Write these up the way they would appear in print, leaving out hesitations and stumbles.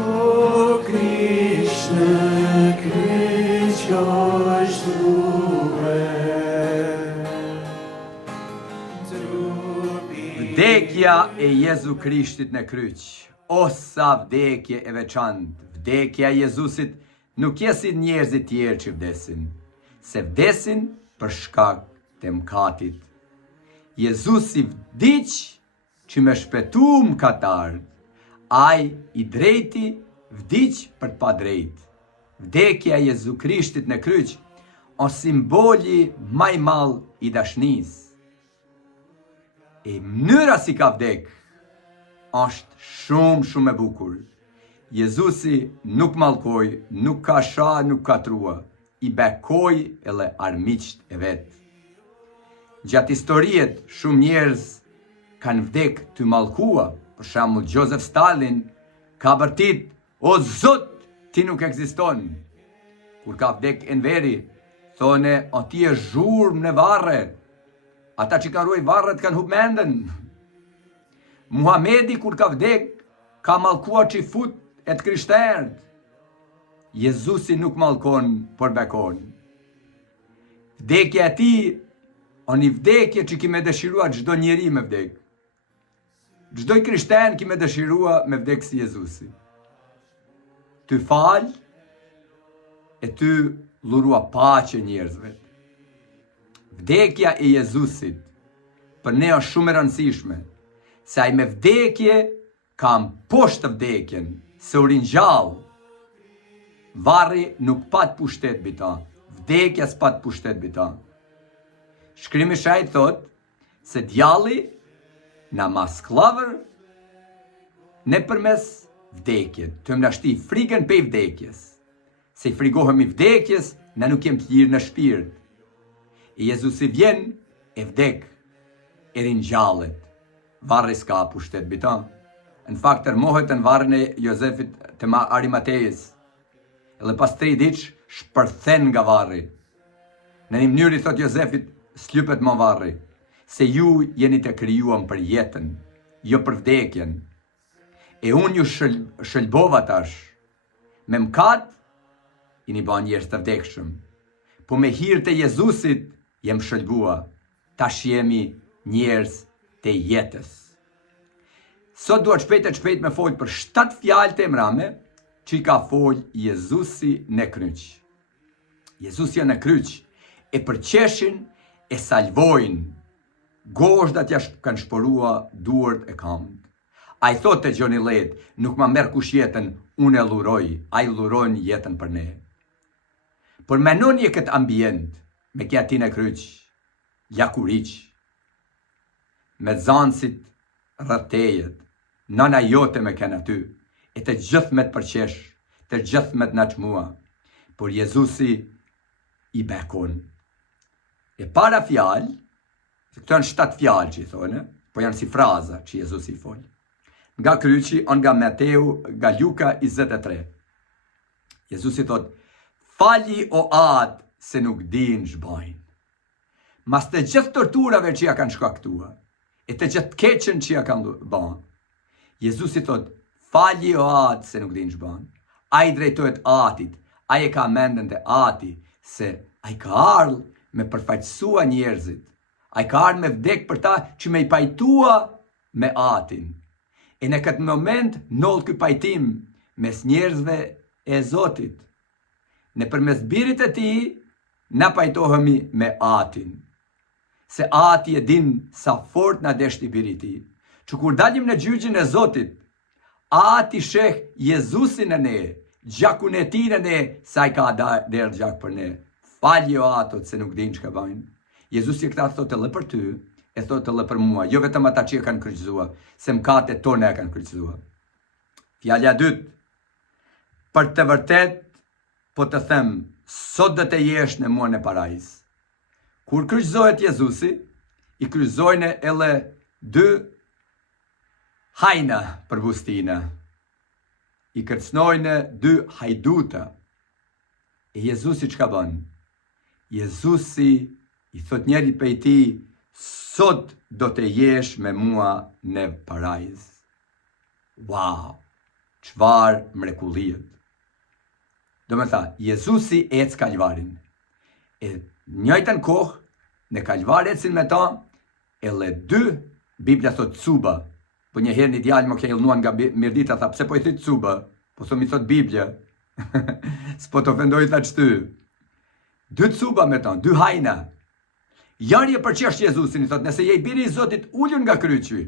O Krisht në kryq është Vdekja e Jezu Krishtit në kryq, o sa vdekje e veçantë. Vdekja e Jezusit nuk je si njerëzit tjerë që vdesin, se vdesin për shkak të mëkatit. Jezusi vdiq që me shpëtu mëkatarët, ai i drejti vdiq për të pa drejt. Vdekja e Jezu Krishtit në kryq o simboli maj mall i dashnis. E mënyra si ka vdek është shumë e bukur. Jezusi nuk mallkoi, nuk ka sha, nuk ka trua, i bekoi edhe armiqt e vet. Gjatë historiet shumë njerëz kanë vdek të mallkua. Për shembull Joseph Stalin ka bërtit, o Zot, ti nuk ekziston. Kur ka vdek Enveri, thone, o ti e zhurmë në varre. Ata që kanë ruaj varret kanë hub menden. Muhamedi kur ka vdek, ka mallkuar që i fut e të krishterët. Jezusi nuk mallkon, por bekon. Vdekja e tij o një vdekje që ki me dëshirua çdo njeri me vdek. Çdo krishter ki me dëshirua me vdek si Jezusi. Ty fal e ty lurua paqe njerëzve. Vdekja e Jezusit për ne është shumë e rëndësishme, se ai me vdekje kam poshtë vdekjen, se u ringjall. Varri nuk pat pushtet mbi ta, vdekja s'pat pushtet mbi ta. Shkrimi shajt thot se djalli na masklavër ne përmes vdekjet, të më nashti frikën pe vdekjes. Se i frigohemi vdekjes, na nuk jem të lirë në shpirt. E Jezusi vjen e vdek, e ringjallet. Varri s'ka pushtet mbi ta. Në fakt tërmohet në varrin e Jozefit të Arimatejës. Edhe pas 3 ditë shpërthen nga varri. Në një mënyrë i thot Jozefit, s'lypet më varri, se ju jeni të krijuar për jetën, jo për vdekjen. E unë ju shëlbova tash. Me mëkat, jeni ba njerëz të vdekshëm. Po me hirë të Jezusit, jem shëlbua. Tash jemi njerëz të jetës. Sot duhet shpejt me folë për 7 fjalë të emrame që i ka folë Jezusi në kryq. Jezusi në kryq e përqeshin e salvojnë. Gozhdat ja kanë shpërua duart e kamët. A i thot të Gjoni Let, nuk ma merë kush jetën, unë e luroj, a i lurojnë jetën për ne. Por menonje këtë ambient, me kja ti në kryq, lakuriq, me zansit rëtejet, nana jote me kena ty, e të gjithë me të përqesh, të gjithë me të naqmua, por Jezusi i bekon. E para fjalë, këto janë 7 fjalë që i thone, po janë si fraza që Jezusi i folë. Nga kryqi, nga Mateu, nga Luka 23. Jezusi thot, fali o atë se nuk din ç'bajnë. Mas të gjithë torturave që ja kanë shkaktua, e të gjithë keqen që ja kanë banë, Jezusi thot, fali o atë se nuk din ç'bajnë. A i drejtohet atit, a i ka mendën të ati, se a i ka ardhë me përfaqësua njerëzit, a i ka ardhë me vdek për ta që me i pajtua me atin. E në këtë moment nëllë ky pajtim mes njerëzve e Zotit. Në përmes birit e ti, na pajtohemi me atin. Se ati e din sa fort na deshti birit ti. Që kur dalim në gjyqin e Zotit, ati sheh Jezusin e ne, gjakun e ti në ne, sa i ka derë gjak për ne. Faljo atot se nuk din që ka bajnë. Jezusi e këta thot edhe për ty, e thot edhe për mua, jo vetëm ata që e kanë kryqëzua, se mkate tone e kanë kryqëzua. Fjalja 2, për të vërtet, po të them, sot dhe të jesh në mua në parajs. Kur kryqëzohet Jezusi, i kryqëzojnë edhe 2 hajna për bustina. I kërcnojnë 2 hajduta. E Jezusi që ka bënë? Jezusi i thot njeri për ti, sot do të jesh me mua në parajs. Wow! çfarë mrekulliet. Do me tha, Jezusi ec kalvarin. E njëjtën kohë, në kalvar ecin me ta, edhe dy, Biblia thot cuba, po një herë një djalë më ke illnuan nga mirdita, tha, pse po i thit cuba? Po thot mi thot Biblia. S'po të ofendoj tha çty. Dy cuba me ta, dy hajna. Jarje për ç'është Jezusin, i thot, nëse je i biri i Zotit, ulun nga kryqi.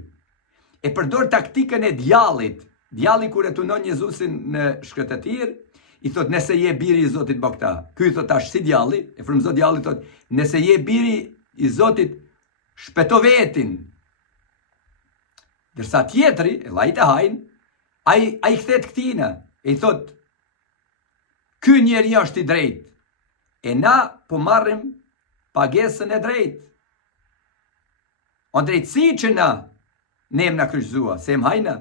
E përdor taktikën e djallit. Djalli kur e tunon Jezusin në shkretetir, i thot, nëse je biri i Zotit bë këta. Ky i thot, tash si djalli, e frymëzon djalli, thot, nëse je biri i Zotit, shpeto vetin. Dërsa tjetri, e lajt e hajn, ai kthehet këtina, e i thot, ky njeri është i drejt, e na po marrim pagesën e drejt. O drejtësi që na na kryqëzua, se em hajna,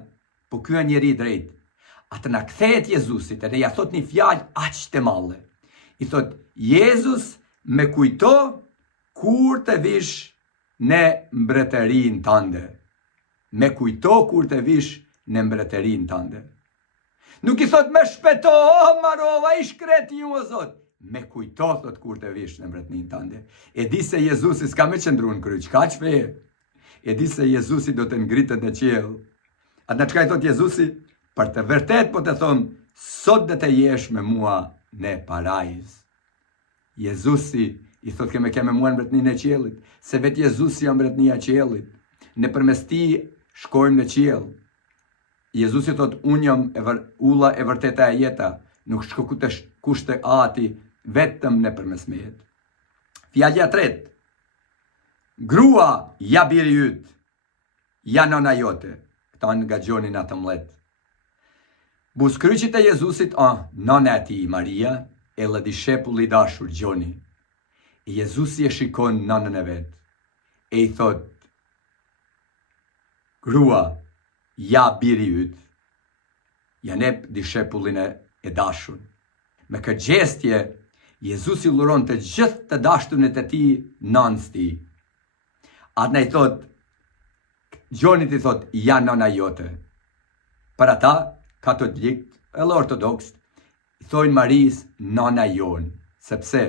po ky është njeri i drejt. Atë na kthehet Jezusit, edhe ja thot një fjalë aq të madhe. I thot, Jezus me kujto kur të vish në mbretërinë tënde. Me kujto kur të vish në mbretërinë tënde. Nuk i thot me shpeto, marova, i shkreti ju o Zot. Me kujto thot kur të vish në mbretërinë tënde. E di se Jezusi s'ka me qëndru në kryq, ka që fe? E di se Jezusi do të ngritet në qiell. Atë në çka i thot Jezusi? Për të vërtet po të thonë, sot dhe të jesh me mua në parajs. Jezusi i thot keme mua në mbretërinë e qiellit, se vetë Jezusi janë mbretëria e qiellit. Në përmes ti shkojmë në qiell. Jezusi thot, unë jam ulla e vërteta e jeta, nuk shko të kushte ati, vetëm në përmes meje. Fjalja tretë. Grua, ja biri yt, ja nona jote. Këta nga Gjoni 19. Buskryqit e Jezusit, nona e ti, Maria, e lë dishepulli i dashur Gjoni. E Jezusi e shikon nonën e vet. E i thot, grua, ja biri yt, ja nep dishepullin e dashur. Me këtë gjestje, Jezusi luron të gjithë të dashturit e ti nënës ti. Atë në i thot, Gjonit i thot, ja nona jote. Për ata, katolikt, edhe ortodoks, i thojnë Maris, nona jon, sepse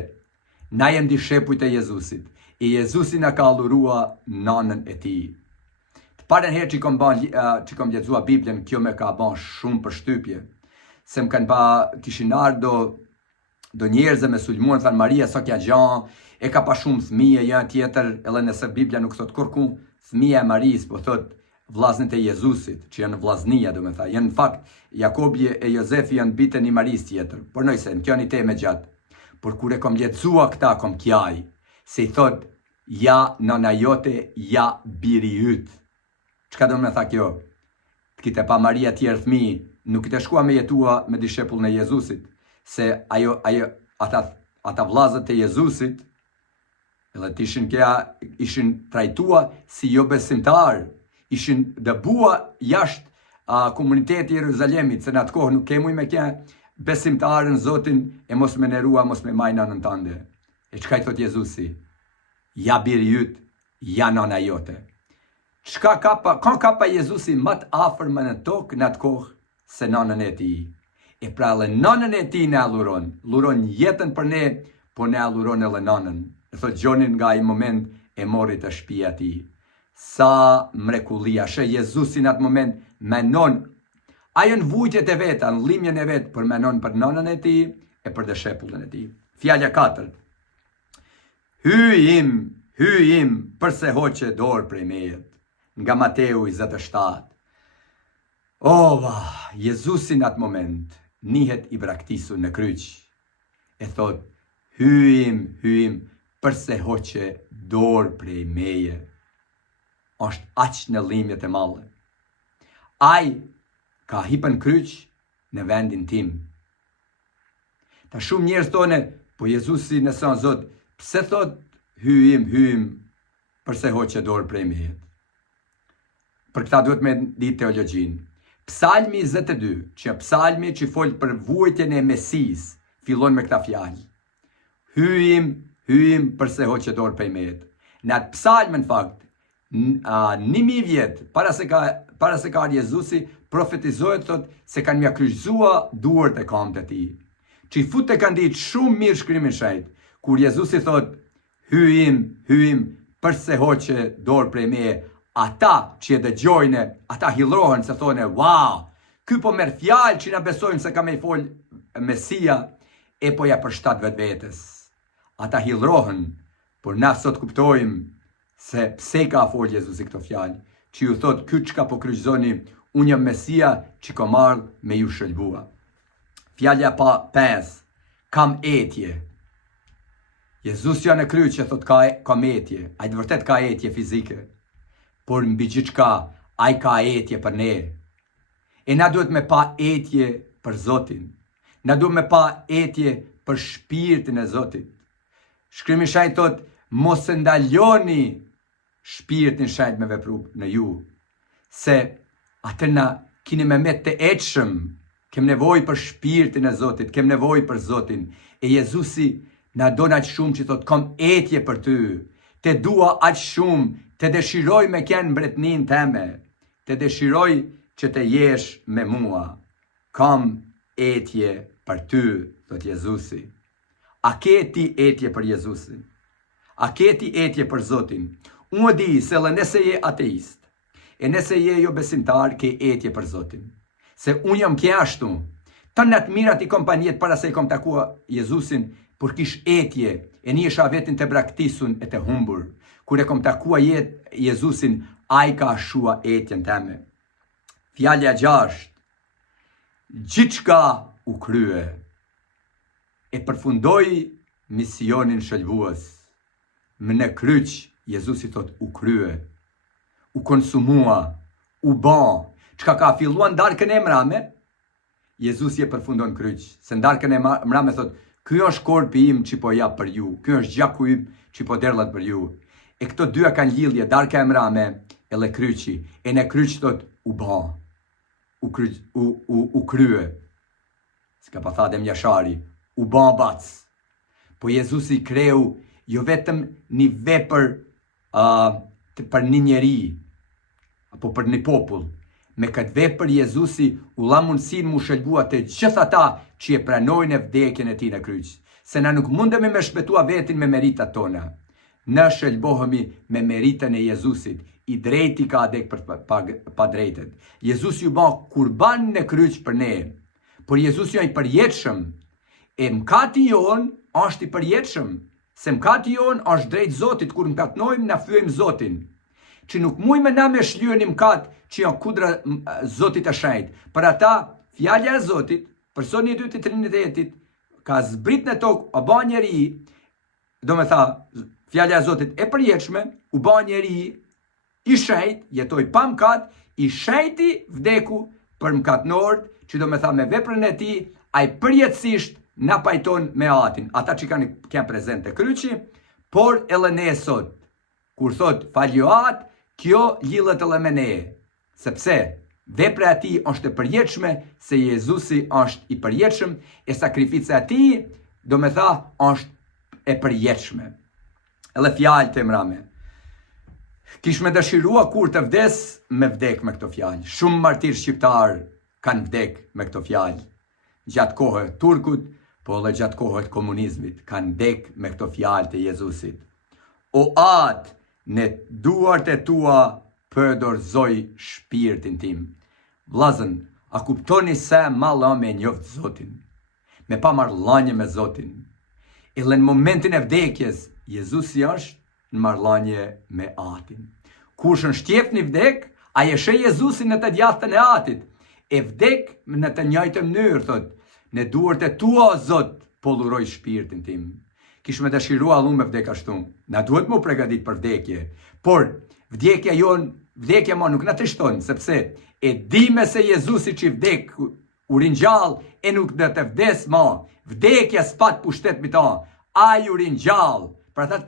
na jem dishepujt e Jezusit, e Jezusi na ka allurua nonën e ti. Të parën herë që kom lexuar Biblën, kjo me ka ban shumë përshtypje, se më kanë pa kishin ardhur do njerëzë me sulmuan, thanë Maria, sa kja gjan, e ka pa shumë thmije, janë tjetër, edhe nëse Biblia nuk thot kurku, thmija e Maris, po thot vllaznit e Jezusit, që janë vllaznia, do me tha, janë në fakt, Jakobi e Jozefi janë bitën i Maris tjetër, por nëjse, në kjo një teme gjatë, por kur e kom lexua këta, kom kjaj, se i thot, ja nona jote, ja biri yt. Çka do me tha kjo? Të kite pa Maria tjerë thmi, nuk kite shkua me jetua me dishepullin e Jezusit, se ata vllazët e Jezusit, edhe ishin trajtua si jo besimtar, ishin dëbua jashtë komuniteti i Jeruzalemit, se në atë kohë nuk kemuj me kja besimtarën Zotin e mos me nerua, mos me majna në tënde. E çka i thot Jezusi? Ja biri yt, ja nona jote. Ka pa Jezusi më të afër më në tokë në atë kohë se nonën e tij. E pra edhe nonën e tij na luron jetën për ne, po ne alluron edhe nonën. E thot Gjonin nga i moment e mori të shtëpia e tij. Sa mrekullia, shë Jezusi në atë moment menon, ajo në vujtjet e veta, në limjen e vetë, për menon për nonën e tij e për dishepullin e tij. Fjalja 4. Hy im, përse hoqe dorë prej meje, nga Mateu 27. Jezusi në atë moment nihet i braktisur në kryq. E thot, hy im, përse hoqe dorë prej meje. Është aq në limjet e mallë. Ai ka hipën kryq në vendin tim. Ta shumë njerëz thonë, po Jezusi në sa Zot, pse thot hy im, përse hoqe dorë prej meje? Për këta duhet me ditë teologjin. Psalmi 22, që psalmi që fol për vujtjen e Mesis, fillon me këta fjalë. Hy im, përse hoqe dorë prej meje. Në atë psalm në fakt, 1000 vjet para para se ka Jezusi, profetizohet thot se kanë mja kryqëzua duart e këmbët e tij. Që i fut e kanë ditë shumë mirë shkrimin shajt, kur Jezusi thot, hyim, përse hoqe dorë prej meje, ata që e dëgjojnë, ata hillrohen se thonë, wow, ky po merr fjalë që na besojnë se ka me i fol Mesia, e po ja përshtat vetvetes. Ata hillrohen, por na sot kuptojmë se pse ka fol Jezusi këto fjalë, që ju thot, ky çka po kryqëzoni, unë jam Mesia që kam ardhur me ju shëlbua. Fjalja pa 5, kam etje. Jezusi janë në kryq që thot kam etje, ai të vërtet ka etje fizike, por mbi gjithçka ai ka etje për ne. E na duhet me pa etje për Zotin. Na duhet me pa etje për shpirtin e Zotit. Shkrimi shajt thot, mos e ndaloni shpirtin shajt me vepru në ju, se atë na kini me të etshëm, kem nevoj për shpirtin e Zotit, kem nevoj për Zotin, e Jezusi na don aq shumë që thot, kam etje për ty, te dua aq shumë, te dëshiroj me kjen mbretnin teme, te dëshiroj që te jesh me mua, kam etje për ty, thot Jezusi. A ke ti etje për Jezusin? A ke ti etje për Zotin? Unë di se edhe nëse je ateist, e nëse je jo besimtar, ke etje për Zotin. Se unë jam kje ashtu, të në të mirat i kompanjet para se i kom takua Jezusin, por kish etje, e një isha vetin të braktisun e të humbur. Kur e kom takua Jezusin, a i ka shua etjen teme. Fjalja 6, gjithçka u krye, e përfundoi misionin shëlbues. Më në kryq, Jezusi thot u krye, u konsumua, u ban, çka ka filluar ndarkën e mrame, Jezusi e përfundon kryq. Se ndarkën e mrame thot, ky është korpi im që po jap për ju, ky është gjaku im që po derllat për ju. E këto dyja kanë lidhje, darka e mrame edhe kryqi. E në kryq thot u ban, u krye. Ska pa thadem Jashari, u ban bac. Po Jezusi kreu jo vetëm një vepër për një njeri, apo për një popull. Me këtë vepër Jezusi u la mundësin mu shëlbua të gjithë ata që e pranojnë e vdekjen e tij në kryq. Se na nuk mundemi me shpëtua vetin me meritat tona. Na shëlbohemi me meritën e Jezusit. I drejti ka adek për pa drejtet. Jezusi u ban kurban në kryq për ne. Por Jezusi jo i përjetshëm. E mkati jon është i përjetshëm. Se mkati jon është drejt Zotit, kur mkatnojmë na fyejmë Zotin. Që nuk mujme na me shlyen një mkat që janë kudra Zotit e shenjt. Për ata, fjalja e Zotit, personi i dytë i Trinitetit, ka zbrit në tokë, o ba njeri, do me tha, fjalja e Zotit e përjetshme, u ba njeri, i shenjt, jetoj pa mkat, i shenjti vdeku për mkatnort, që do me tha me veprën e ti, a i përjetësisht na pajton me atin. Ata që kanë prezent të kryqi, por edhe ne sot, kur thot faljo atë, kjo lidhet edhe me ne. Sepse vepra e tij është e përjetshme, se Jezusi është i përjetshëm, e sakrifica e tij, do me tha, është e përjetshme. Edhe fjalë të mrame. Kish me dëshirua kur të vdes, me vdek me këto fjalë. Shumë martir shqiptar kanë vdek me këto fjalë. Gjatë kohët turkut, po edhe gjatë kohët komunizmit, kanë vdek me këto fjalë të Jezusit. O atë, në duart e tua përdorzoj shpirtin tim. Vllazën, a kuptoni se malla me njoft Zotin, me pa marrëdhënie me Zotin. Edhe në momentin e vdekjes, Jezusi është në marrëdhënie me Atin. Kush në shtjef një vdek, a e sheh Jezusin në të djathtën e Atit, e vdek në të njëjtën mënyrë, thot, në duart e tua o Zot, polluroj shpirtin tim. Kish me dëshirua allun me vdek ashtu. Na duhet mu pregadit për vdekje. Por, vdekja ma nuk na trishton, sepse e dime se Jezusi që vdek u ringjall e nuk dhe të vdes ma. Vdekja s'pat pushtet mi ta. A ju ringjall. Pra thatë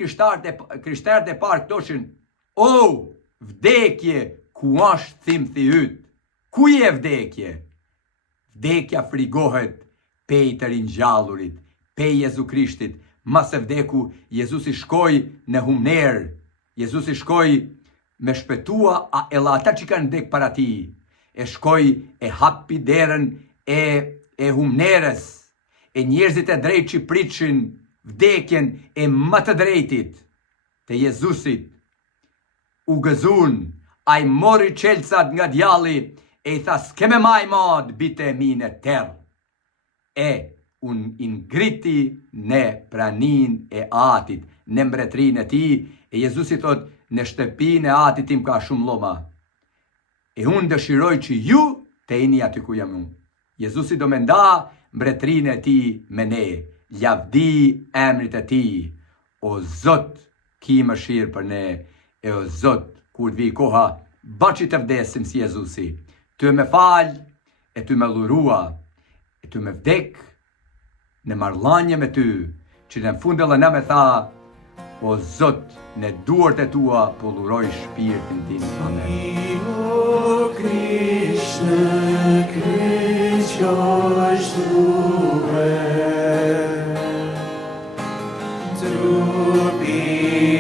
krishterët e parë këtoshin, o, vdekje, ku ashtë thimthi yt? Ku je vdekje? Vdekja frigohet pej të ringjallurit, pej Jezu Krishtit. Mas e vdeku, Jezusi shkoj në humner, Jezusi shkoj me shpëtua ata që kanë vdek para ti, e shkoj e hapi derën e humnerës, e njerëzit e drejt që pritshin vdekjen e më të drejtit, të Jezusit, u gëzun, a i mori qelcat nga djalli, e i tha s'keme maj mod, bite e mine tërë. E unë ingriti në pranin e atit, në mbretrin e ti, e Jezusi thot, në shtëpin e atit tim ka shumë loma. E unë dëshiroj që ju të jeni aty ku jam unë. Jezusi do me nda mbretrin e ti me ne, lavdi emrit e ti, o Zot, ki më shirë për ne, e o Zot, kur të vi koha, baqit të vdesim si Jezusi, ty me fal, e ty me lurua, e ty me vdek, në marrëdhënie me ty, që në fundë dhe në me tha, o Zot, në duart e tua po luroj shpirtin tim. Amen. O Krishna, kryq është duhe, trupi